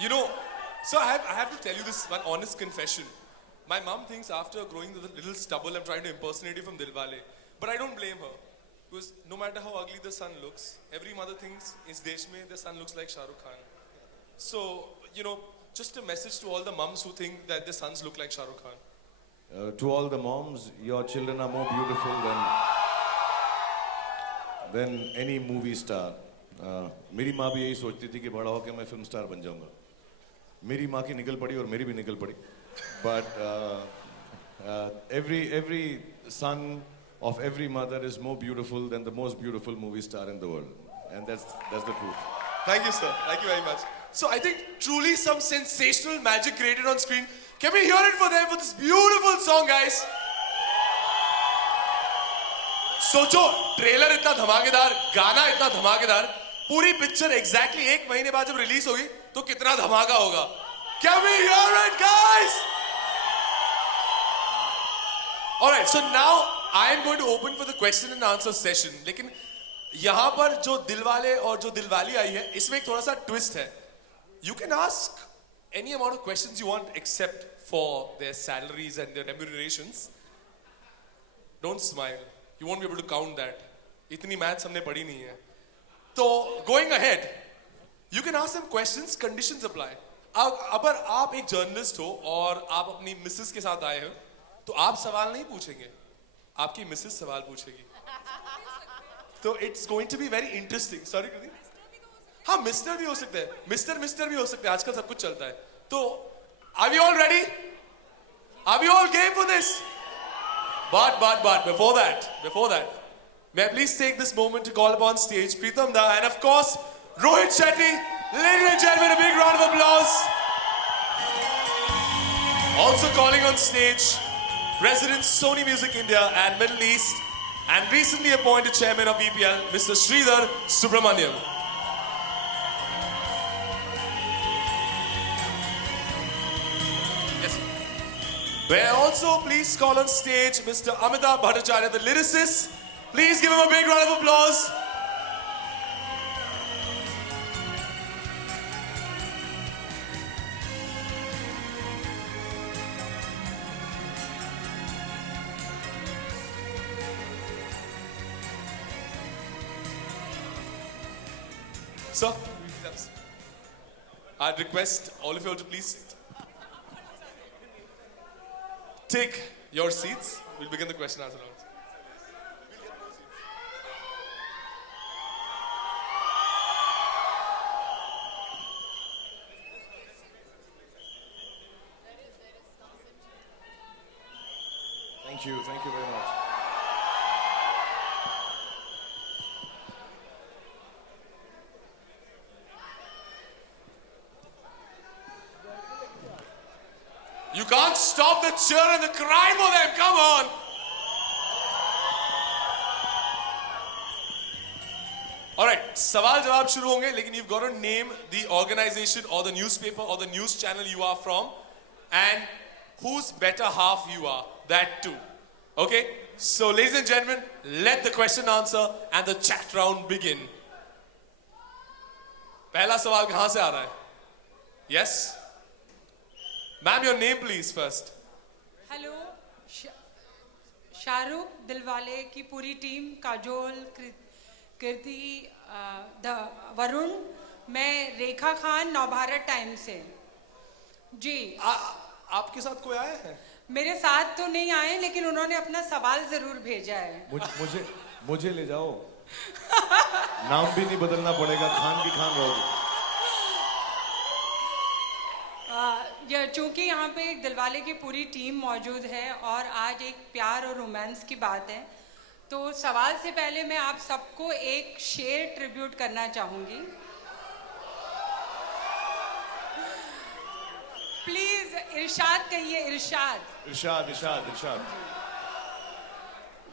You know, so I have to tell you this one honest confession. My mom thinks after growing the little stubble, I'm trying to impersonate it from Dilwale. But I don't blame her. Because no matter how ugly the son looks, every mother thinks in Desh mein the son looks like Shah Rukh Khan. So, you know, just a message to all the mums who think that their sons look like Shah Rukh Khan. To all the moms, your children are more beautiful than any movie star. मेरी माँ भी यही सोचती थी कि बड़ा होकर मैं फिल्म स्टार बन जाऊंगा. मेरी माँ की निकल पड़ी और मेरी भी निकल पड़ी. But every son of every mother is more beautiful than the most beautiful movie star in the world, and that's the truth. Thank you, sir. Thank you very much. So I think truly some sensational magic created on screen. Can we hear it for them for this beautiful song, guys? सोचो trailer इतना धमाकेदार, गाना इतना धमाकेदार, पूरी picture exactly 1 महीने बाद जब रिलीज होगी तो कितना धमाका होगा. Can we hear it, guys? Alright, so now I am going to open for the question and answer session. लेकिन यहाँ पर जो दिलवाले और जो दिलवाली आई है, इसमें एक थोड़ा सा ट्विस्ट है. You can ask any amount of questions you want except for their salaries and their remunerations. Don't smile. You won't be able to count that. इतनी मैथ्स हमने पढ़ी नहीं है. तो going ahead, you can ask them questions. Conditions apply. अगर आप एक journalist हो और आप अपनी मिसेस के साथ आए हो, तो आप सवाल नहीं पूछेंगे, आपकी मिसेस सवाल पूछेगी. तो it's going to be very interesting. Sorry कृति? हाँ, मिस्टर भी हो सकता है, मिस्टर भी हो सकता है. आजकल सब कुछ चलता है. तो are we all ready? Are we all game for this? But before that, may I please take this moment to call upon stage Pritam Da and of course Rohit Shetty. Ladies and gentlemen, a big round of applause. Also calling on stage President Sony Music India and Middle East and recently appointed chairman of EPL, Mr. Sridhar Subramaniam. May I also please call on stage Mr. Amitabh Bhattacharya, the lyricist. Please give him a big round of applause. Sir, I'd request all of you all to please sit. Take your seats. We'll begin the question and answer round. Thank you very much. You can't stop the cheer and the cry for them. Come on. All right, सवाल जवाब शुरू होंगे, लेकिन you've got to name the organization or the newspaper or the news channel you are from and whose better half you are. That too. Okay? So, ladies and gentlemen, let the question answer and the chat round begin. पहला सवाल कहाँ से आ रहा है? Yes? Ma'am, your name please first. Hello, Shahrukh, Dilwale की पूरी team, Kajol, कृति, वरुण, मैं रेखा Khan, Navbharat time से. जी. आपके साथ कोई आया है? मेरे साथ तो नहीं आए, लेकिन उन्होंने अपना सवाल जरूर भेजा है. मुझे ले जाओ. नाम भी नहीं बदलना पड़ेगा, खान की खान रहोगे. चूंकि यहाँ पे एक दिलवाले की पूरी टीम मौजूद है और आज एक प्यार और रोमांस की बात है, तो सवाल से पहले मैं आप सबको एक शेर ट्रिब्यूट करना चाहूंगी. प्लीज इरशाद कहिए. इरशाद.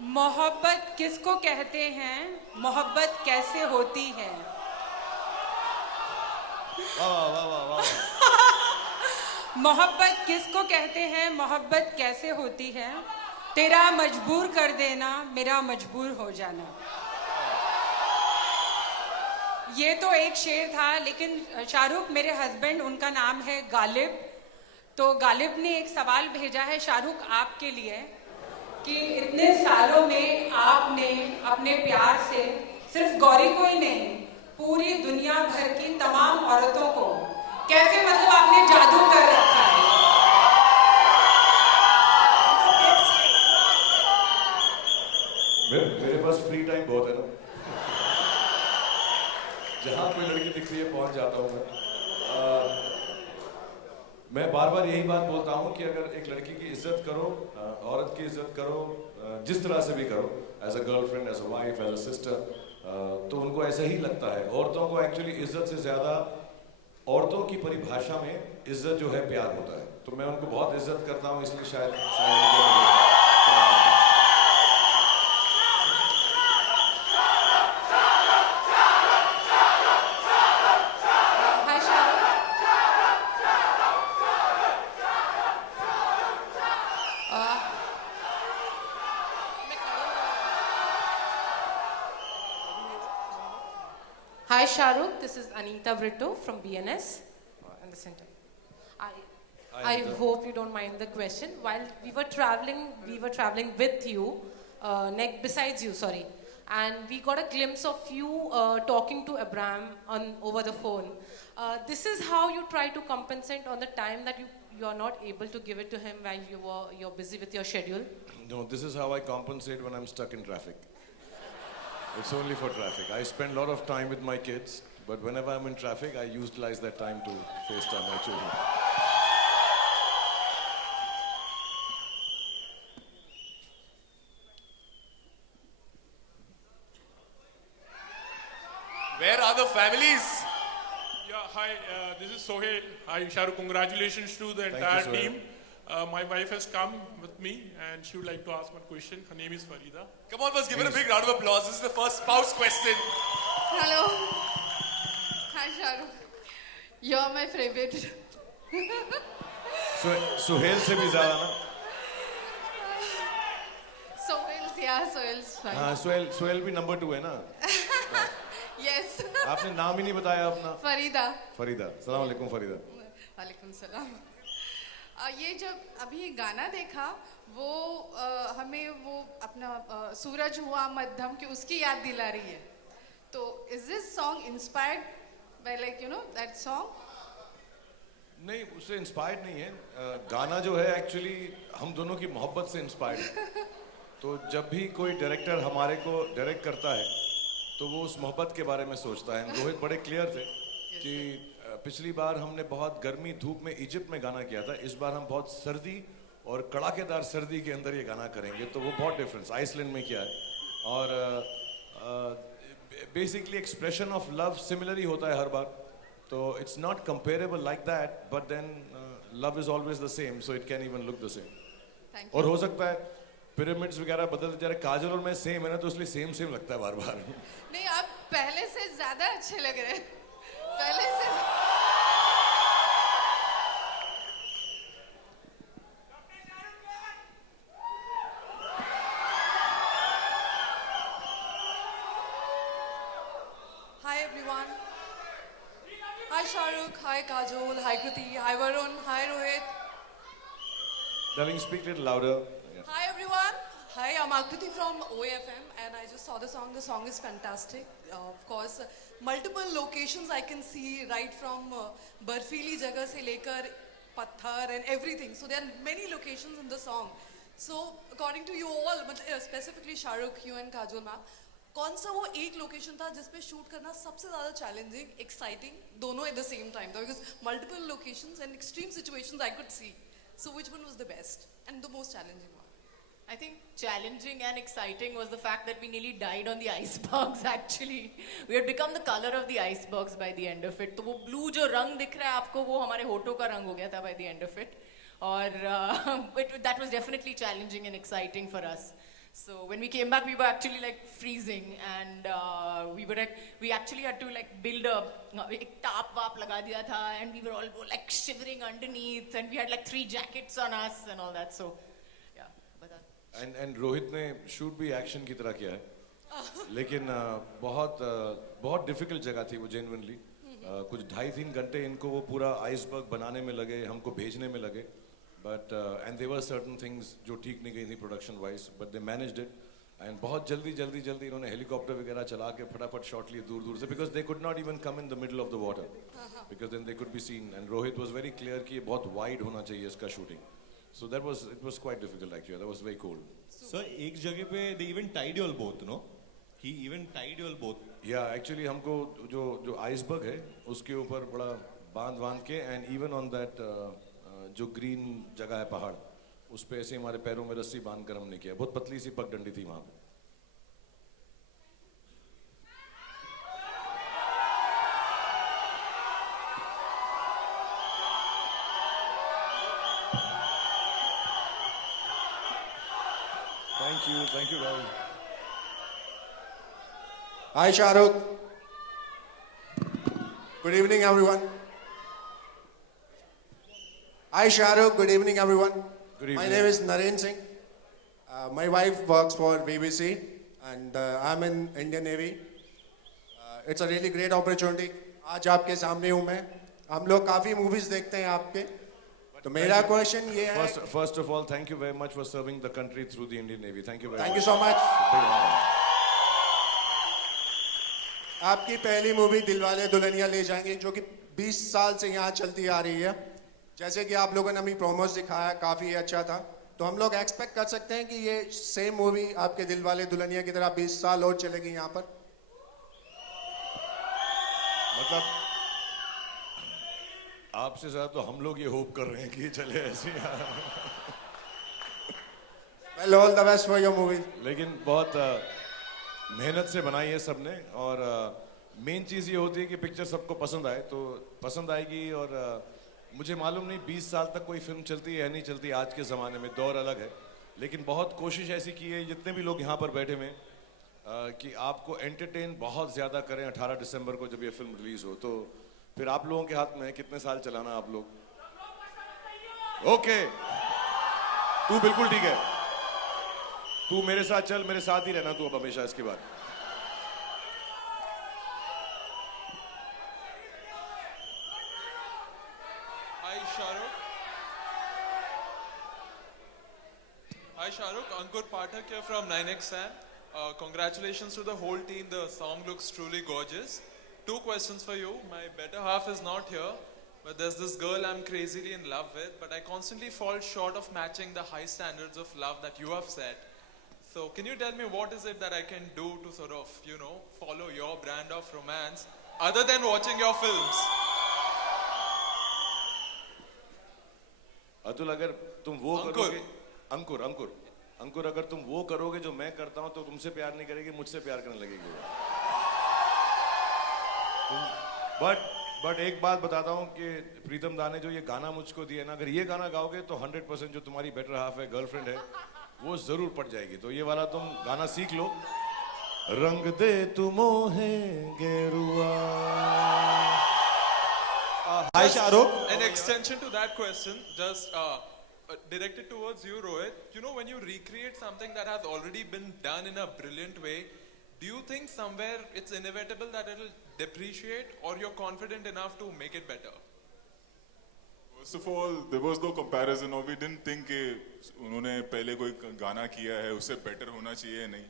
मोहब्बत किसको कहते हैं, मोहब्बत कैसे होती है? वाह. मोहब्बत किसको कहते हैं, मोहब्बत कैसे होती है? तेरा मजबूर कर देना, मेरा मजबूर हो जाना. ये तो एक शेर था, लेकिन शाहरुख मेरे हस्बैंड, उनका नाम है गालिब, तो गालिब ने एक सवाल भेजा है शाहरुख आपके लिए कि इतने सालों में आपने अपने प्यार से सिर्फ गौरी को ही नहीं, पूरी दुनिया भर की तमाम औरतों को कैसे मतलब आपने जादू कर रखा है। मेरे पास फ्री टाइम बहुत है ना, जहाँ कोई लड़की दिखती है पहुँच जाता हूँ मैं बार बार यही बात बोलता हूँ कि अगर एक लड़की की इज्जत करो, औरत की इज्जत करो, जिस तरह से भी करो, as a girlfriend, as a wife, as a sister, तो उनको ऐसा ही लगता है। औरतों को एक्चुअली इज्जत से ज़्यादा, औरतों की परिभाषा में इज्जत जो है प्यार होता है, तो मैं उनको बहुत इज्जत करता हूँ, इसलिए शायद हाय Shahrukh, Hi Shahrukh, this is Anita Brito from BNS in the center. I, Hi, I Anita. hope you don't mind the question. While we were traveling with you, besides you, sorry, and we got a glimpse of you talking to Abraham over the phone. This is how you try to compensate on the time that you are not able to give it to him while you're busy with your schedule. No, this is how I compensate when I'm stuck in traffic. It's only for traffic. I spend a lot of time with my kids, but whenever I'm in traffic, I utilize that time to FaceTime my children. Where are the families? Yeah, hi, this is Sohail. Hi, Shahrukh, congratulations to the Thank you, entire Sohail. team. My wife has come with me and she would like to ask one question. Her name is Farida. Come on, let's give it a big round of applause. This is the first spouse question. Hello. Hi, Shahrukh. You're my favorite. So, Suhail से भी ज़्यादा ना? Sohail's fine. हाँ, सुहेल भी number 2 है ना? Yes. आपने नाम ही नहीं बताया अपना। फरीदा. फरीदा, सलाम अलैकुम फरीदा। वालेकुम सलाम. ये जब अभी ये गाना देखा, वो हमें वो अपना सूरज हुआ मध्यम की उसकी याद दिला रही है. तो is this song inspired by that song? नहीं, उससे इंस्पायर्ड नहीं है। गाना जो है एक्चुअली हम दोनों की मोहब्बत से इंस्पायर्ड है। तो जब भी कोई डायरेक्टर हमारे को डायरेक्ट करता है तो वो उस मोहब्बत के बारे में सोचता है। रोहित बड़े क्लियर थे कि पिछली बार हमने बहुत गर्मी धूप में इजिप्ट में गाना किया था, इस बार हम बहुत सर्दी और कड़ाकेदार सर्दी के अंदर ये गाना करेंगे, तो वो बहुत डिफरेंस आइसलैंड में किया है। और basically expression of love similar ही होता है हर बार, तो it's not comparable like that, but then love is always the same, so it can even look the same. Thank और हो सकता है पिरामिड्स वगैरह बदलते जा रहे, काजल और मैं सेम है ना, तो इसलिए सेम सेम लगता है बार बार। नहीं, आप पहले से ज्यादा अच्छे लग रहे हैं. पहले से. Hi everyone. Hi Shahrukh. Hi Kajol. Hi Kriti. Hi Varun. Hi Rohit. Darling, speak a little louder. Yeah. Hi everyone. Hi, I'm Akriti from OAFM and I just saw the song. The song is fantastic. Of course, multiple locations I can see right from Barfili जगह से लेकर पत्थर and everything. So there are many locations in the song. So according to you all, specifically Shahrukh, you and Kajol ma'am, कौन सा वो एक location था जिसपे शूट करना सबसे ज़्यादा चैलेंजिंग, एक्साइटिंग दोनों एट द सेम टाइम था? Because multiple locations and extreme situations I could see. So which one was the best and the most challenging one? I think challenging and exciting was the fact that we nearly died on the icebergs actually. We had become the color of the icebergs by the end of it. तो वो blue जो रंग दिख रहा है आपको, वो हमारे होठों का रंग हो गया था by the end of it. और that was definitely challenging and exciting for us. So when we came back, we were actually like freezing, and we actually had to like build एक टाप वाप लगा दिया था, and we were all like shivering underneath, and we had like 3 jackets on us and all that. So yeah, but that. And Rohit ने shoot भी action की तरह किया है, लेकिन बहुत डिफिकल्ट जगह थी वो जेन्युइनली। कुछ 2.5-3 घंटे इनको वो पूरा आइसबर्ग बनाने में लगे, हमको भेजने में लगे। But and there were certain things जो ठीक नहीं गई थी production wise, but they managed it. And बहुत जल्दी इन्होंने हेलीकॉप्टर वगैरह चला के फटाफट शॉट लिए दूर से, because they could not even come in the middle of the water, because then they could be seen. And Rohit was very clear कि ये बहुत वाइड होना चाहिए इसका shooting. So that was it was quite difficult actually, that was very cool. Sir एक जगह पे they even tied you all both, no? He even tied you all both. या एक्चुअली हमको जो आइसबर्ग है उसके ऊपर बड़ा बांध के, एंड इवन ऑन दैट जो ग्रीन जगह है पहाड़, उस पे ऐसे हमारे पैरों में रस्सी बांध कर हमने किया। बहुत पतली सी पगडंडी थी वहां पे। Thank you Rahul. Hi Shahrukh. Good evening everyone. Hi Shahrukh, good evening everyone. Good evening. My name is Naren Singh. My wife works for BBC and I'm in Indian Navy. It's a really great opportunity. आज आपके सामने हूँ मैं। हम लोग काफ़ी movies देखते हैं आपके। तो मेरा क्वेश्चन ये है। First of all, thank you very much for serving the country through the Indian Navy. Thank you very much. Thank you so much. Big honor. आपकी पहली मूवी दिलवाले दुल्हनिया ले जाएंगे, जो कि 20 साल से यहाँ चलती आ रही है। जैसे कि आप लोगों ने अभी प्रोमोस दिखाया, काफ़ी अच्छा था। तो हम लोग एक्सपेक्ट कर सकते हैं कि ये सेम मूवी आपके दिलवाले दुल्हनिया की तरह 20 साल और चलेगी यहाँ पर? मतलब आपसे ज़्यादा तो हम लोग ये होप कर रहे हैं कि ये चले ऐसे। Well, all the best for your movie. लेकिन बहुत मेहनत से बनाई है सबने, और मेन चीज़ ये होती है कि पिक्चर सबको पसंद आए, तो पसंद आएगी। और मुझे मालूम नहीं 20 साल तक कोई फिल्म चलती है या नहीं चलती, आज के ज़माने में दौर अलग है। लेकिन बहुत कोशिश ऐसी की है जितने भी लोग यहाँ पर बैठे हुए कि आपको एंटरटेन बहुत ज़्यादा करें। 18 दिसंबर को जब ये फिल्म रिलीज़ हो, तो फिर आप लोगों के हाथ में है कितने साल चलाना आप लोग। ओके, तू बिल्कुल ठीक है, तू मेरे साथ चल, मेरे साथ ही रहना तू अब हमेशा इसके बाद। Hi Shahrukh, Ankur Pathak here from 9XN. Congratulations to the whole team, the song looks truly gorgeous. 2 questions for you. My better half is not here, but there's this girl I'm crazily in love with, but I constantly fall short of matching the high standards of love that you have set. So can you tell me what is it that I can do to sort of, follow your brand of romance other than watching your films? Atul, अगर तुम वो करोगे, अंकुर अगर तुम वो करोगे जो मैं करता हूं, तो तुमसे प्यार नहीं करेगी, मुझसे प्यार करने लगेगी। बट एक बात बताता हूं कि प्रीतम दा ने जो ये गाना मुझको दिया ना, अगर ये गाना गाओगे तो 100% जो तुम्हारी बेटर हाफ है, गर्लफ्रेंड है, वो जरूर पड़ जाएगी। तो ये वाला तुम गाना सीख लो। रंग दे तू मोहे गेरुआ। Hi Shahrukh. An extension to that question, just directed towards you, Rohit. When you recreate something that has already been done in a brilliant way, do you think somewhere it's inevitable that it'll depreciate, or you're confident enough to make it better? First of all, there was no comparison, or we didn't think कि उन्होंने पहले कोई गाना किया है उससे better होना चाहिए या नहीं.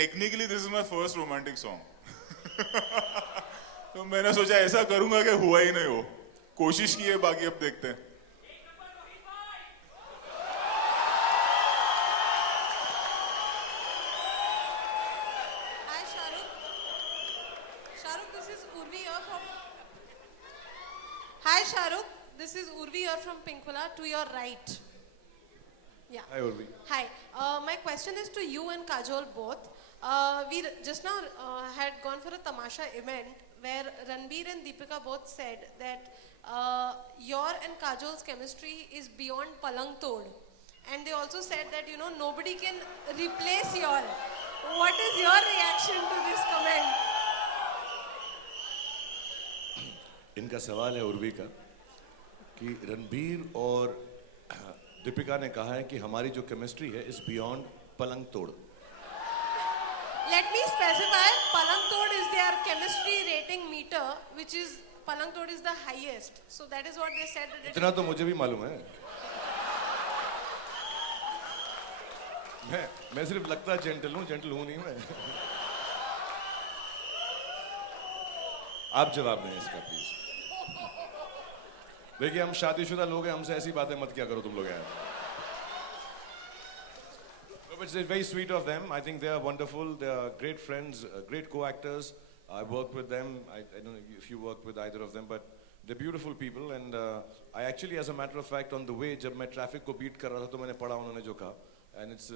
Technically, this is my first romantic song. तो मैंने सोचा ऐसा करूंगा कि हुआ ही नहीं हो. कोशिश की है, बाकी अब देखते हैं. Hi Shahrukh. Shahrukh, this is Urvi here from. Hi Shahrukh, this is Urvi here from Pinkula. To your right. Yeah. Hi Urvi. Hi. My question is to you and Kajol both. We just now had gone for a Tamasha event where Ranbir and Deepika both said that your and Kajol's chemistry is beyond Palang Tod. And they also said that, nobody can replace y'all. What is your reaction to this comment? इनका सवाल है उर्वी का कि रणबीर और दीपिका ने कहा है कि हमारी जो केमिस्ट्री है इज बियॉन्ड पलंग तोड़. Let me specify, Palang Tod is their chemistry rating meter, which is, Palang Tod is the highest. So that is what they said. That इतना तो मुझे भी मालूम है. मैं सिर्फ लगता जेंटल हूँ नहीं मैं. आप जवाब दें इसका प्लीज. देखिए हम शादीशुदा लोग हैं, हमसे ऐसी बातें मत क्या करो तुम लोग यार. But it's very sweet of them. I think they are wonderful. They are great friends, great co-actors. I work with them. I don't know if you work with either of them, but they're beautiful people. And I actually, as a matter of fact, on the way, जब मैं traffic को beat कर रहा था, तो मैंने पढ़ा उन्होंने जो कहा. And it's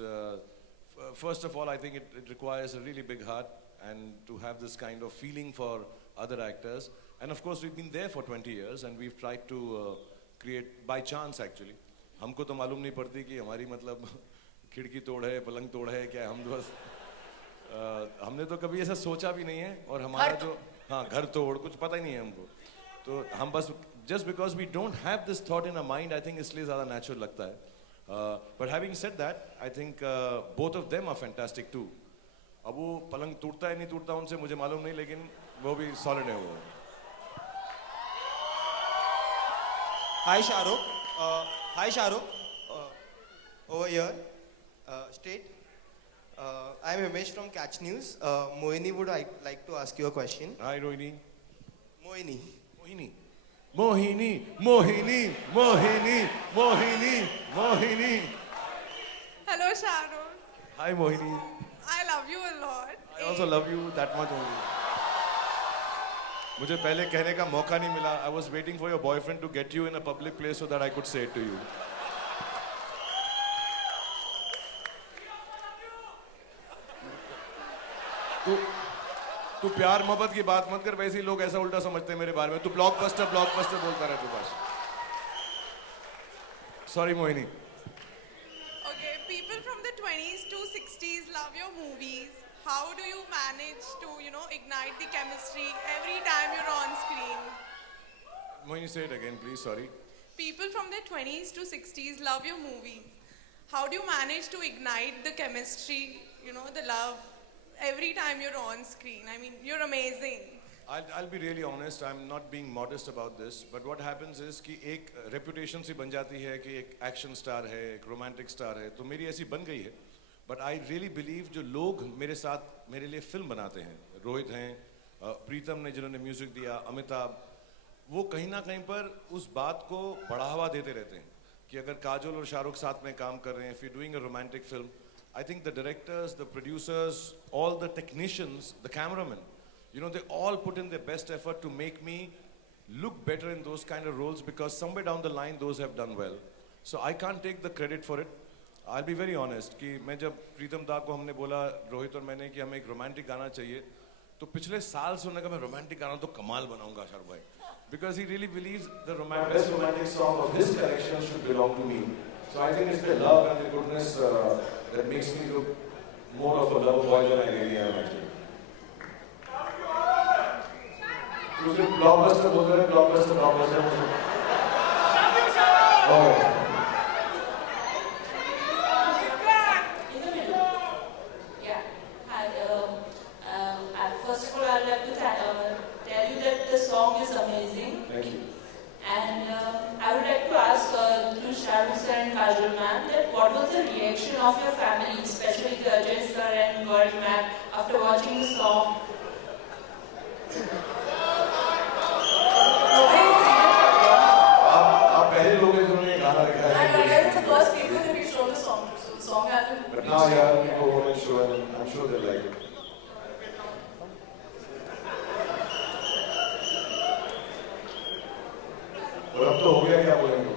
first of all, I think it requires a really big heart and to have this kind of feeling for other actors. And of course, we've been there for 20 years, and we've tried to create by chance actually. हमको तो मालूम नहीं पड़ती कि हमारी मतलब खिड़की तोड़ है, पलंग तोड़ है क्या. हम बस हमने तो कभी ऐसा सोचा भी नहीं है. और हमारा जो हाँ घर तोड़ कुछ पता ही नहीं है हमको. तो हम बस just because we don't have this thought in our mind, I think इसलिए ज़्यादा natural लगता है. But having said that, I think both of them are fantastic too. अब वो पलंग टूटता है नहीं टूटता उनसे मुझे मालूम नहीं, लेकिन वो भी solid है वो. Hi Shahrukh. Hi Shahrukh. Over here. Straight. I am Himesh from Catch News. Mohini would like to ask you a question. Hi Rohini. Mohini. Mohini. Mohini. Mohini. Mohini. Mohini. Mohini. Hello Shahrukh. Hi Mohini. I love you a lot. I also love you that much only. मुझे पहले कहने का मौका नहीं मिला. I was waiting for your boyfriend to get you in a public place so that I could say it to you. तू प्यार मोहब्बत की बात मत कर. वैसे ही लोग ऐसा उल्टा समझते हैं मेरे बारे में. तू ब्लॉकबस्टर बोलता रहे तू बस. Sorry Mohini. Okay, people from the 20s to 60s love your movies. How do you manage to, ignite the chemistry every time you're on screen? Mohini, say it again, please. Sorry. People from the 20s to 60s love your movies. How do you manage to ignite the chemistry, the love every time you're on screen? I mean, you're amazing. I'll be really honest. I'm not being modest about this. But what happens is कि एक reputation सी बन जाती है कि एक action star है, एक romantic star है. तो मेरी ऐसी बन गई है. But I really believe जो लोग मेरे साथ मेरे लिए फिल्म बनाते हैं, रोहित हैं, प्रीतम ने जिन्होंने म्यूजिक दिया, अमिताभ, वो कहीं ना कहीं पर उस बात को बढ़ावा देते रहते हैं कि अगर काजोल और शाहरुख साथ में काम कर रहे हैं, if you're doing a romantic film, I think the directors, the producers, all the technicians, the cameramen, they all put in their best effort to make me look better in those kind of roles because somewhere down the line those have done well. So I can't take the credit for it. I'll be very honest कि मैं जब प्रीतम दा को हमने बोला रोहित और मैंने कि हमें एक रोमांटिक गाना चाहिए, तो पिछले साल से उन्होंने कहा मैं रोमांटिक गाना तो कमाल बनाऊंगा शाहरुख भाई, because he really believes the best romantic song of his collection should belong to me. So I think it's the love and the goodness that makes me look more of a love boy than I really am actually. दूसरे blockbuster बोल रहे हैं, blockbuster First of all, I'd like to tell you that the song is amazing. Thank you. And I would like to ask to Shahrukh sir and Kajol ma'am that what was the reaction of your family, especially the Ajay sir and Gauri ma'am, after watching the song? आप पहले लोग हैं जिन्होंने गाना लिखा है. I guess the first people that we show the song to, so the song hasn't. But now yeah, we go home and show and I'm sure they like it. और अब तो हो गया क्या बोलेंगे?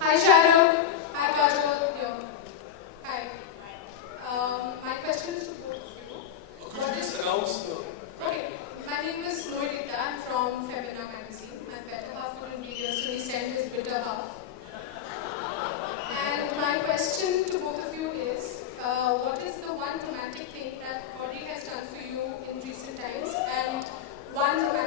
Hi Shahrukh. Hi Kajol. Hi. My question is to both of you. Could you just announce? Okay. My name is Noelita. I'm from Femina magazine. My better half couldn't be here, so he sent his bitter half. And my question to both of you is, what is the one romantic thing that Gauri has done for you in recent times, and one romantic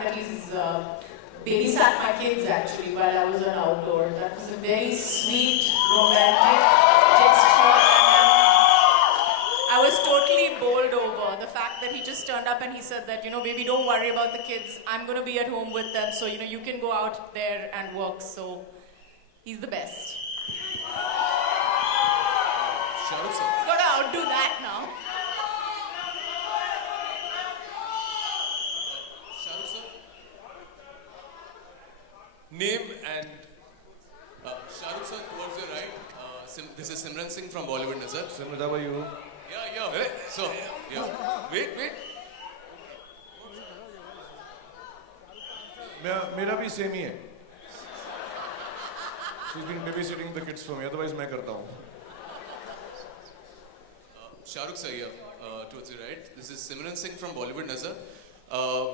fact that he's babysat my kids actually while I was on outdoor. That was a very sweet, romantic gesture. And I was totally bowled over. The fact that he just turned up and he said that, you know, baby, don't worry about the kids. I'm going to be at home with them. So, you know, you can go out there and work. So, he's the best. Shahrukh sir. You got to outdo that now. Shahrukh sir. Name and Shahrukh sir, towards your right. This is Simran Singh from Bollywood Nazar. Simran, how are you? Yeah. So, yeah. Wait. मेरा भी same ही है. She's been babysitting the kids for me. Otherwise मैं करता हूँ. Shahrukh sir here, towards your right. This is Simran Singh from Bollywood Nazar.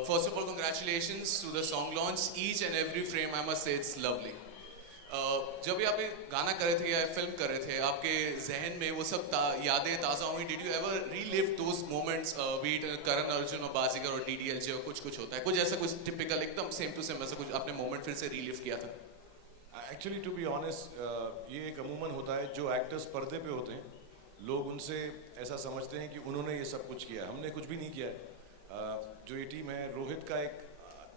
First of all, congratulations to the song launch. Each and every frame, I must say, it's lovely. जब भी आप ये गाना कर रहे थे या फिल्म कर रहे थे, आपके जहन में वो सब यादें ताज़ा हुई. Did you ever relive those moments, be it Karan Arjun or Bazigar or DDLJ और कुछ होता है, कुछ ऐसा कुछ typical एकदम same to same ऐसा कुछ आपने moment फिर से relive किया था? Actually, to be honest, ये एक अमूमन होता है जो एक्टर्स पर्दे पे होते हैं, लोग उनसे ऐसा समझते हैं कि उन्होंने ये सब कुछ किया. हमने कुछ भी नहीं किया. जो ये टीम है, रोहित का एक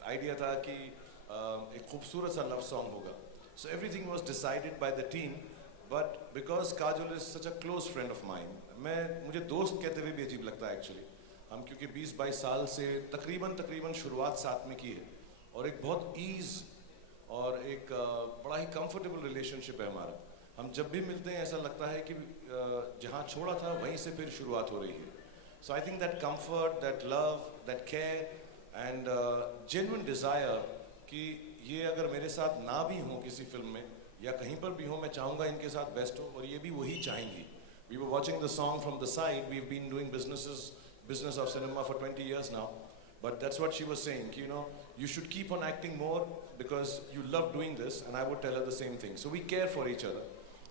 आइडिया था कि एक खूबसूरत सा लव सॉन्ग होगा. So everything was decided by the team, but because Kajol is such a close friend of mine, मुझे दोस्त कहते हुए भी अजीब लगता है actually. हम क्योंकि 20-22 साल से तकरीबन शुरुआत साथ में की है और एक बहुत ईज और एक बड़ा ही कंफर्टेबल रिलेशनशिप है हमारा. हम जब भी मिलते हैं ऐसा लगता है कि जहाँ छोड़ा था वहीं से फिर शुरुआत हो रही है. So I think that comfort, that love, that care and genuine desire कि ये अगर मेरे साथ ना भी हो किसी फिल्म में या कहीं पर भी हो, मैं चाहूँगा इनके साथ बेस्ट हो और ये भी वही चाहेंगी. We were watching the song from the side. We've been doing business of cinema for 20 years now. But that's what she was saying. You know, you should keep on acting more because you love doing this. And I would tell her the same thing. So we care for each other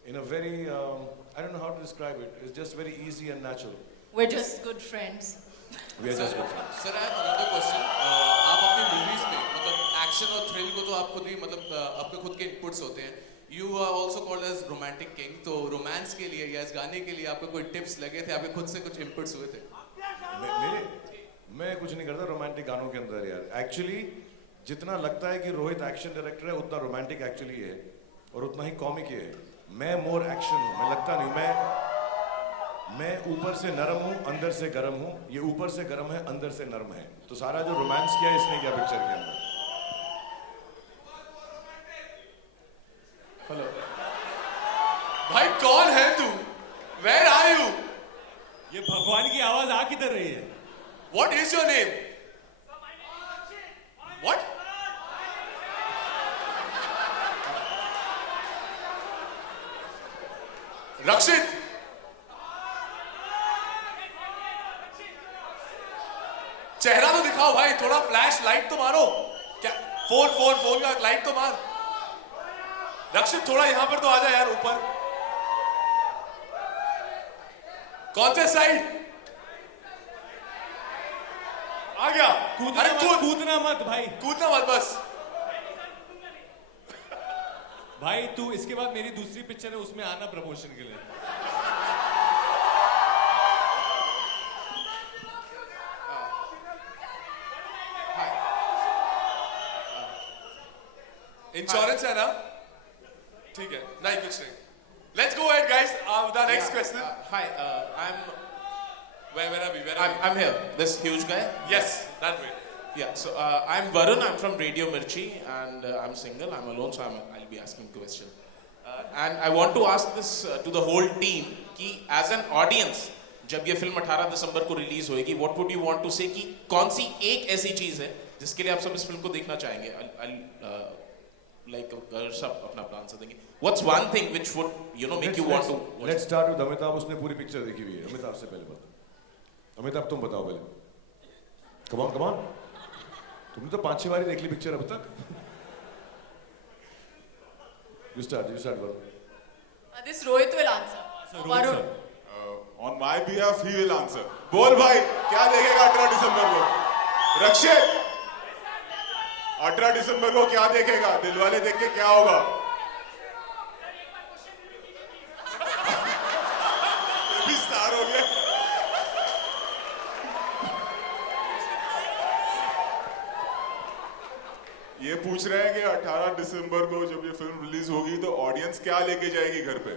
in a very, I don't know how to describe it. It's just very easy and natural. We're just good friends. We are just good friends. Sir, I have another question. आप अपनी movies में मतलब action और thrill को तो आप खुद ही मतलब आपके खुद के inputs होते हैं. You are also called as romantic king. तो romance के लिए या इस गाने के लिए आपको कोई tips लगे थे? आपके खुद से कुछ inputs हुए थे? मैं कुछ नहीं करता रोमांटिक गानों के अंदर यार. एक्चुअली जितना लगता है कि रोहित एक्शन डायरेक्टर है उतना रोमांटिक एक्चुअली है और उतना ही कॉमिक है. मैं मोर एक्शन हूँ. मैं लगता नहीं. मैं ऊपर से नरम हूँ, अंदर से गर्म हूँ. ये ऊपर से गर्म है, अंदर से नरम है. तो सारा जो रोमांस किया इसने किया पिक्चर के अंदर. हेलो भाई, कौन है तू? Where are you? ये भगवान की आवाज आ किधर रही है? What is your name? What? Rakshit. चेहरा तो दिखाओ भाई, थोड़ा फ्लैश लाइट तो मारो. क्या फोन का लाइट तो मार. रक्षित थोड़ा यहां पर तो आ जा यार ऊपर. कौन से साइड आ गया? कूदना मत भाई. कूदना मत बस. भाई तू इसके बाद मेरी दूसरी पिक्चर है उसमें आना प्रमोशन के लिए. इंश्योरेंस है ना? ठीक है, नहीं कुछ नहीं. Let's go ahead, guys. With our next question. Hi, I'm. Where are we? I'm here. This huge guy. Yes, that way. Yeah. So I'm Varun. I'm from Radio Mirchi, and I'm single. I'm alone, so I'll be asking a question. And I want to ask this to the whole team. कि as an audience, जब ये film 18 दिसंबर को release होएगी, what would you want to say कि कौन सी एक ऐसी चीज है जिसके लिए आप सब इस फिल्म को देखना चाहेंगे? Like सब अपना प्लान से देंगे. What's one thing which would make you want to watch? Let's start with Amitabh. उसने पूरी पिक्चर देखी हुई है. अमिताभ से पहले बात. अमिताभ तुम बताओ पहले. Come on. तुमने तो 5-6 बार देख ली पिक्चर अब तक. You start Varun. This Rohit will answer. Varun. On my behalf, he will answer. बोल भाई, क्या देखेगा 18 दिसंबर को? रक्षित. 18 दिसंबर को क्या देखेगा? दिलवाले देख के क्या होगा? भी स्टार हो गया। ये पूछ रहे हैं कि 18 दिसंबर को जब ये फिल्म रिलीज होगी तो ऑडियंस क्या लेके जाएगी घर पे?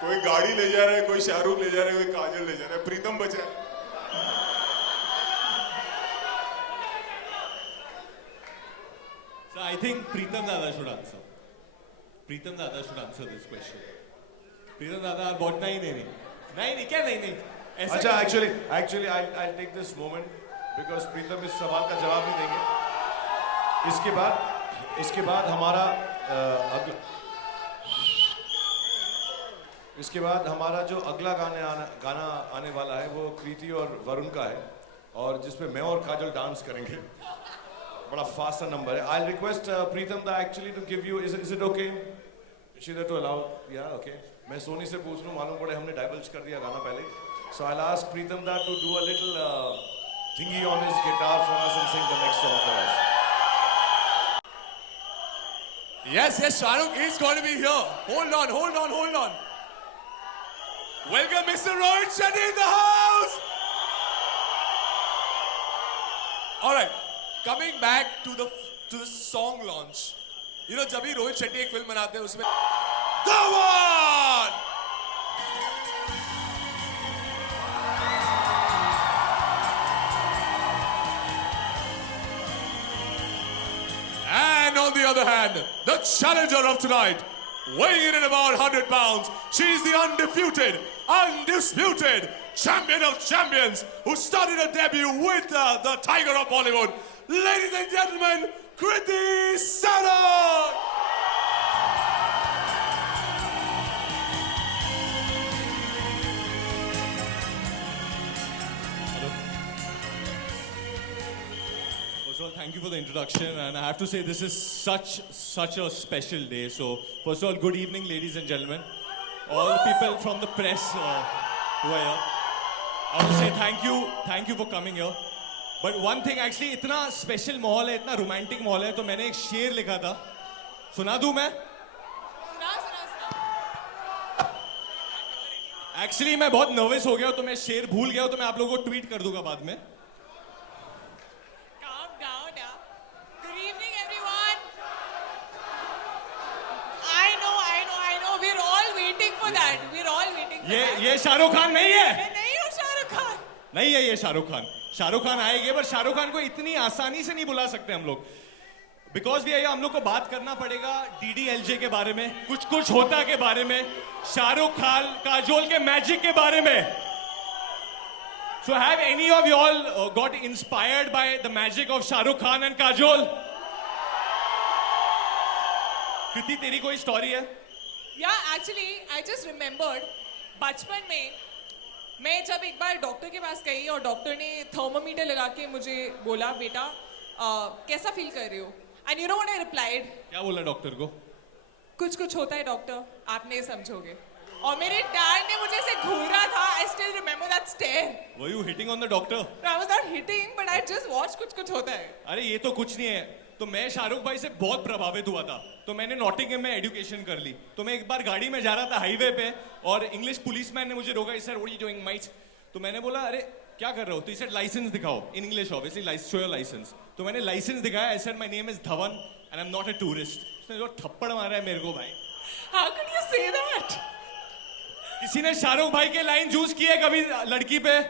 कोई गाड़ी ले जा रहा है, कोई शाहरुख ले जा रहा है, कोई काजल ले जा रहा है, प्रीतम बचा है। So I think Pritam Dada should answer. Pritam Dada should answer this question. Pritam Dada बहुत नहीं क्या नहीं अच्छा actually I'll take this moment because प्रीतम इस सवाल का जवाब नहीं देंगे। इसके बाद हमारा जो अगला गाना आने वाला है वो कृति और वरुण का है और जिसमें मैं और काजल डांस करेंगे। बड़ा फास्ट नंबर है। I'll request Pritam da actually to give you. Is it okay? Shida to allow? Yeah, okay. मैं सोनी से पूछ लूँ, मालूम पड़े हमने डाइवर्ज कर दिया गाना पहले। So I'll ask Pritam da to do a little thingy on his guitar for us and sing the next song for us. Yes, Shahrukh is going to be here. Hold on. Welcome Mr. Rohit Shetty in the house. All right. Coming back to the song launch, you know जब भी रोहित शेट्टी एक film बनाते हैं उसमें The One and on the other hand the challenger of tonight, weighing in at about 100 pounds, she's the undisputed champion of champions who started her debut with the Tiger of Bollywood. Ladies and gentlemen, Kriti Sanon! First of all, thank you for the introduction, and I have to say this is such a special day. So, first of all, good evening, ladies and gentlemen, all the people from the press who are here. I want to say thank you for coming here. But one thing actually, इतना special माहौल है, इतना romantic माहौल है, तो मैंने एक शेर लिखा था, सुना दूं मैं? Actually मैं बहुत nervous हो गया, तो मैं शेर भूल गया, तो मैं आप लोगों को tweet कर दूंगा बाद में. Calm down now. Good evening, everyone. I know. We're all waiting for that. ये शाहरुख खान नहीं है. नहीं हो शाहरुख खान. नहीं है ये शाहरुख खान. शाहरुख खान आएंगे, पर शाहरुख खान को इतनी आसानी से नहीं बुला सकते हम लोग. बिकॉज भी हम लोग को बात करना पड़ेगा DDLJ के बारे में, कुछ होता के बारे में, शाहरुख खान काजोल के मैजिक के बारे में. So have any of you all got inspired by the magic of Shahrukh Khan and Kajol? कृति तेरी कोई स्टोरी है? Yeah, actually, I just remembered. बचपन में मैं जब एक बार डॉक्टर के पास गई और डॉक्टर ने थर्मोमीटर लगा के मुझे बोला, बेटा कैसा फील कर रही हो? And you know what I replied? क्या बोला डॉक्टर को? कुछ होता है डॉक्टर, आप नहीं समझोगे. और मेरे डैड ने मुझे ऐसे घूरा था. I still remember that stare. Were you hitting on the doctor? No, I was not hitting, but I just watched कुछ होता है. अरे ये तो कुछ नहीं है. तो मैं शाहरुख भाई से बहुत प्रभावित हुआ था. तो मैंने नॉटिंघम में एजुकेशन कर ली. तो मैं एक बार गाड़ी में जा रहा था हाईवे पे और इंग्लिश पुलिसमैन ने मुझे रोका. Sir what are you doing mate? तो मैंने बोला अरे क्या कर रहे हो? तो इसे लाइसेंस दिखाओ. In English obviously, show your license. तो मैंने लाइसेंस दिखाया. I said my name is Dhawan and I am not a tourist. उसने जो थप्पड़ मारा है मेरे को भाई. How could you say that? किसी ने शाहरुख भाई के लाइन चूज किए कभी लड़की पे?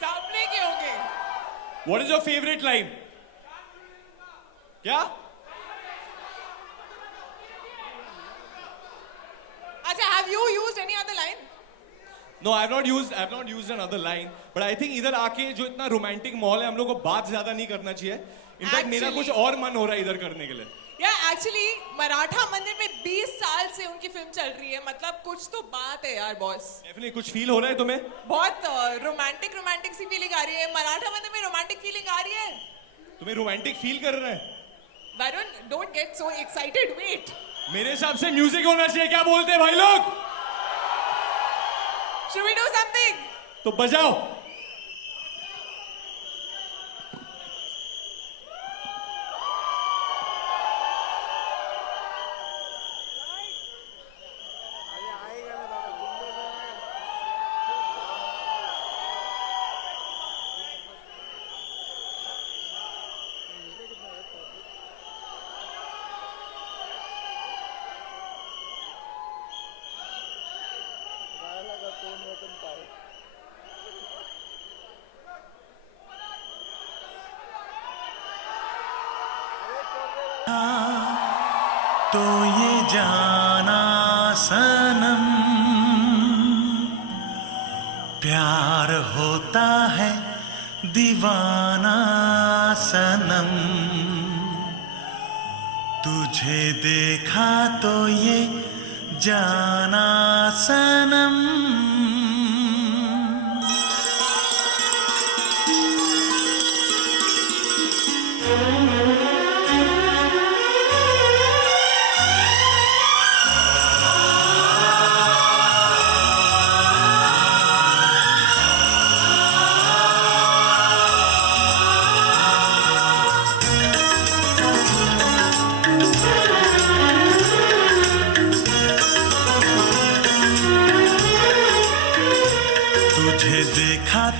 सबने किए होंगे. What is your favourite line? क्या? अच्छा, have you used any other line? No, I have not used another line. But I think इधर आके जो इतना रोमांटिक माहौल है, हम लोग को बात ज्यादा नहीं करना चाहिए. इनफैक्ट मेरा कुछ और मन हो रहा है इधर करने के लिए. Yeah, actually, मराठा मंदिर में 20 साल से उनकी फिल्म चल रही है. मतलब कुछ तो बात है यार बॉस. Definitely कुछ फील हो रहा है तुम्हें? बहुत रोमांटिक सी फीलिंग आ रही है. मराठा मंदिर में रोमांटिक फीलिंग आ रही है. तुम्हें रोमांटिक फील कर रहा है? Varun, don't get so excited. Wait. मेरे हिसाब से म्यूजिक होना चाहिए. क्या बोलते हैं भाई लोग? Should we do something? तो बजाओ. तो ये जाना सनम प्यार होता है दीवाना सनम तुझे देखा तो ये जाना सनम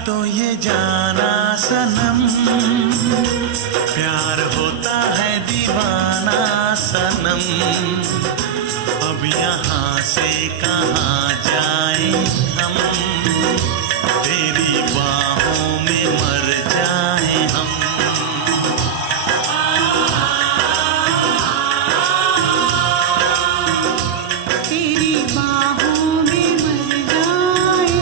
तो ये जाना सनम प्यार होता है दीवाना सनम अब यहाँ से कहाँ जाएं हम तेरी बाहों में मर जाएं हम तेरी बाहों में मर जाएं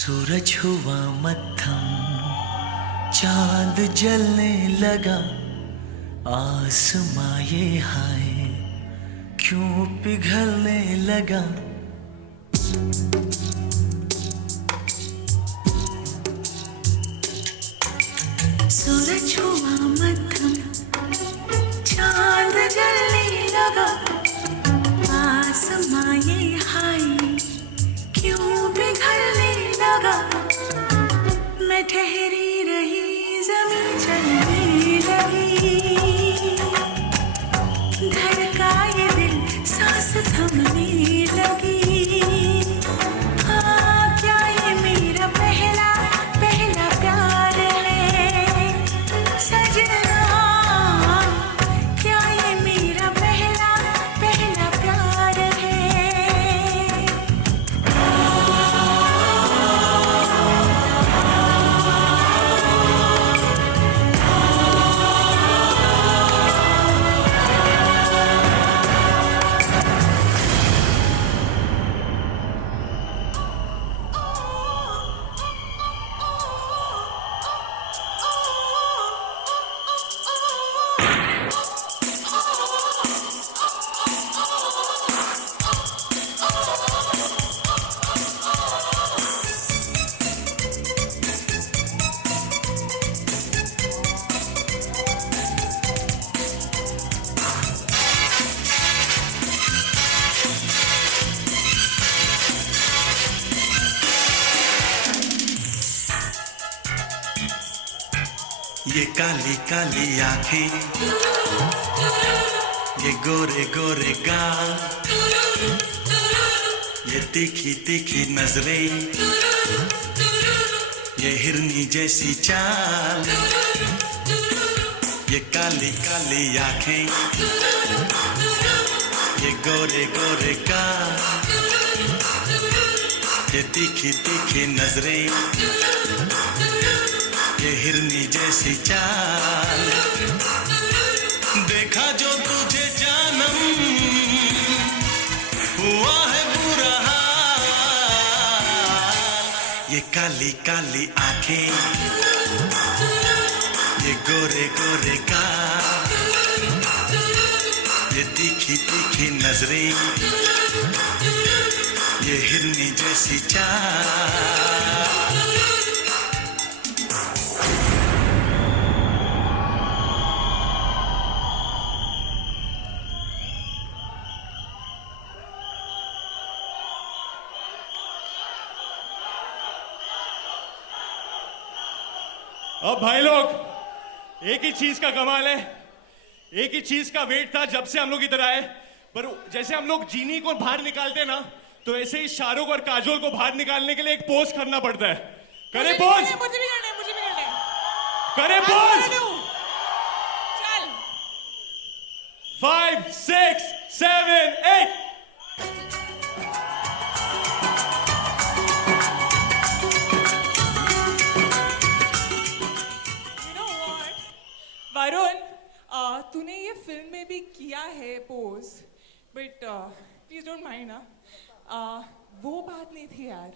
सूरज हुआ मत्थम चांद जलने लगा आसमां ये हाय क्यों पिघलने लगा सूरज हुआ मत्थम चांद जलने लगा आसमां ये हाय क्यों पिघलने लगा मैं ठहरी रही ज़मीं चलने लगी धड़का ये दिल सांस थमने लगी हाँ क्या ये मेरा पहला पहला प्यार है सजना क्या ये मेरा पहला पहला प्यार है ये काली काली आंखें ये गोरे गोरे गाल ये तीखी तीखी नजरें ये हिरनी जैसी चाल ये काली काली आंखें ये गोरे गोरे गाल ये तीखी तीखी नजरें ये हिरनी जैसी चाल देखा जो तुझे जानम हुआ है बुरा हाल ये काली काली आंखें ये गोरे गोरे गाल ये तीखी तीखी नजरें ये हिरनी जैसी चाल अब भाई लोग एक ही चीज का कमाल है, एक ही चीज का वेट था जब से हम लोग इधर आए। पर जैसे हम लोग जीनी को बाहर निकालते ना, तो ऐसे ही शाहरुख और काजोल को बाहर निकालने के लिए एक पोज करना पड़ता है। करे पोज, मुझे भी करना है, मुझे भी करना है। करे पोज। चल 5, 6, 7, 8 वरुण, तूने ये फिल्म में भी किया है pose, but please don't mind ना, वो बात नहीं थी यार।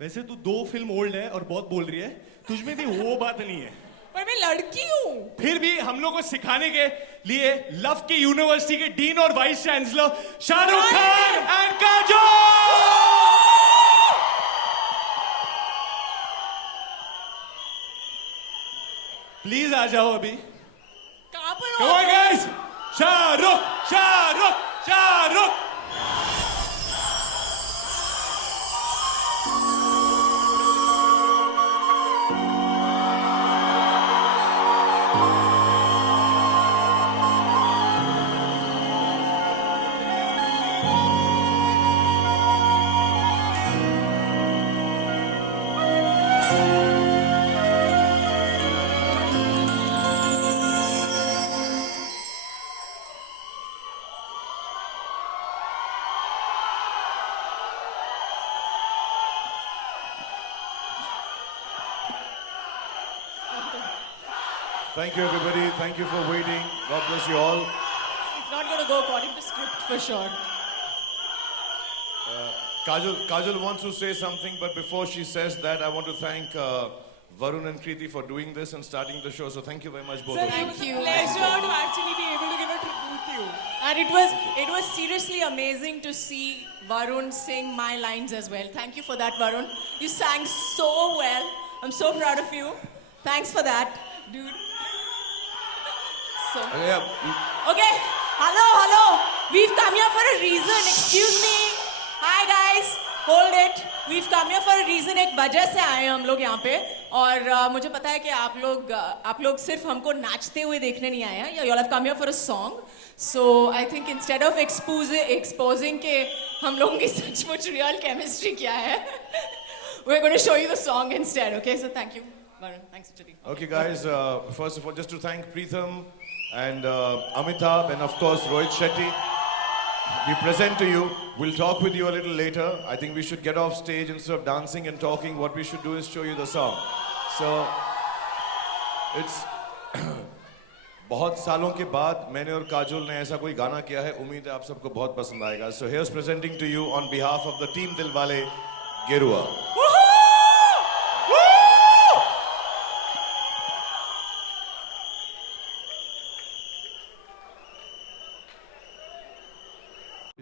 वैसे तू 2 फिल्म ओल्ड है और बहुत बोल रही है, तुझ में भी वो बात नहीं है। पर मैं लड़की हूँ। फिर भी हम लोग को सिखाने के लिए लव की यूनिवर्सिटी के डीन और vice chancellor Shahrukh Khan and Kajol. Please आ जाओ अभी। कहाँ पर Come on guys! Shahrukh, Shahrukh, Shahrukh. Thank you, everybody. Thank you for waiting. God bless you all. It's not going to go according to script for sure. Kajol wants to say something, but before she says that, I want to thank Varun and Kriti for doing this and starting the show. So thank you very much, both of you. Thank you. Pleasure to actually be able to give a tribute to you. And it was seriously amazing to see Varun sing my lines as well. Thank you for that, Varun. You sang so well. I'm so proud of you. Thanks for that, dude. So. Okay, hello. We've come here for a reason. Excuse me. Hi guys, hold it. We've come here for a reason. एक वजह से आए हैं हम लोग यहाँ पे, और मुझे पता है कि आप लोग सिर्फ हमको नाचते हुए देखने नहीं आए हैं. You all have come here for a song. So I think instead of exposing के हम लोगों की सचमुच real chemistry क्या है, we're going to show you the song instead. Okay, so thank you, Varun. Thanks, Chidi. Okay, guys. First of all, just to thank Pritham and Amitabh and of course Rohit Shetty. We present to you. We'll talk with you a little later. I think we should get off stage instead of dancing and talking. What we should do is show you the song. So it's बहुत सालों के बाद मैंने और काजोल ने ऐसा कोई गाना किया है. उम्मीद है आप सबको बहुत पसंद आएगा. So here's presenting to you on behalf of the team Dilwale, Gerua.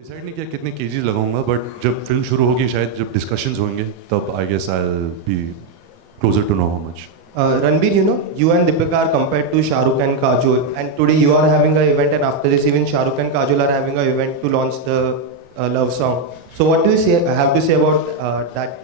Decide नहीं किया कितने केजीज लगाऊंगा, बट जब फिल्म शुरू होगी, शायद जब डिस्कशंस होंगे, तब I guess I will be closer to know how much. Ranbir, you and Deepika are compared to Shahrukh and Kajol, and today you are having an event, and after this even Shahrukh and Kajol are having an event to launch the love song. So what do you have to say about that?